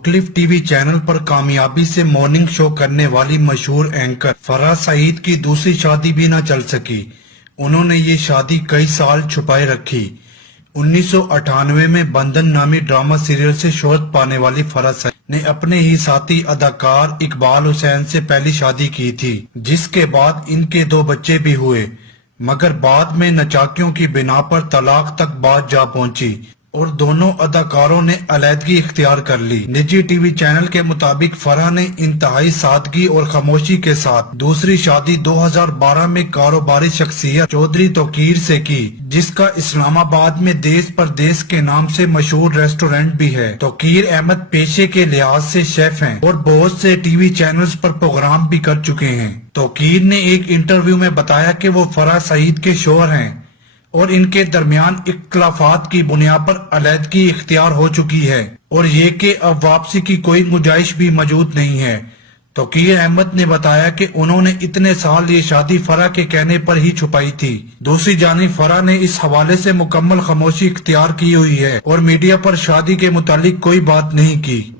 मुख्तलिफ TV channel पर कामयाबी से मॉर्निंग शो करने वाली मशहूर एंकर फराह सईद की दूसरी शादी भी न चल सकी। उन्होंने ये शादी कई साल छुपाए रखी। 1998 में बंधन नामी ड्रामा सीरियल से शोहरत पाने वाली फराह सईद ने अपने ही साथी अदाकार इकबाल हुसैन से पहली शादी की थी, जिसके बाद इनके 2 बच्चे भी हुए, मगर बाद में नचाकियों की बिना पर तलाक तक बात जा पहुंची और दोनों अदाकारों ने अलहदगी इख्तियार कर ली। निजी टीवी चैनल के मुताबिक फराह ने इंतहाई सादगी और खामोशी के साथ दूसरी शादी 2012 में कारोबारी शख्सियत चौधरी तौकीर से की, जिसका इस्लामाबाद में देश परदेश के नाम से मशहूर रेस्टोरेंट भी है। तौकीर अहमद पेशे के लिहाज से शेफ हैं और बहुत से टीवी चैनल्स पर प्रोग्राम भी कर चुके हैं। तौकीर ने एक इंटरव्यू में बताया कि वो फराह सईद के शौहर हैं और इनके दरमियान इख्तिलाफात की बुनियाद पर अलहदगी इख्तियार हो चुकी है और ये कि अब वापसी की कोई गुंजाइश भी मौजूद नहीं है। तौकीर अहमद ने बताया कि उन्होंने इतने साल ये शादी फराह के कहने पर ही छुपाई थी। दूसरी जानिब फराह ने इस हवाले से मुकम्मल खामोशी इख्तियार की हुई है और मीडिया पर शादी के मुतालिक कोई बात नहीं की।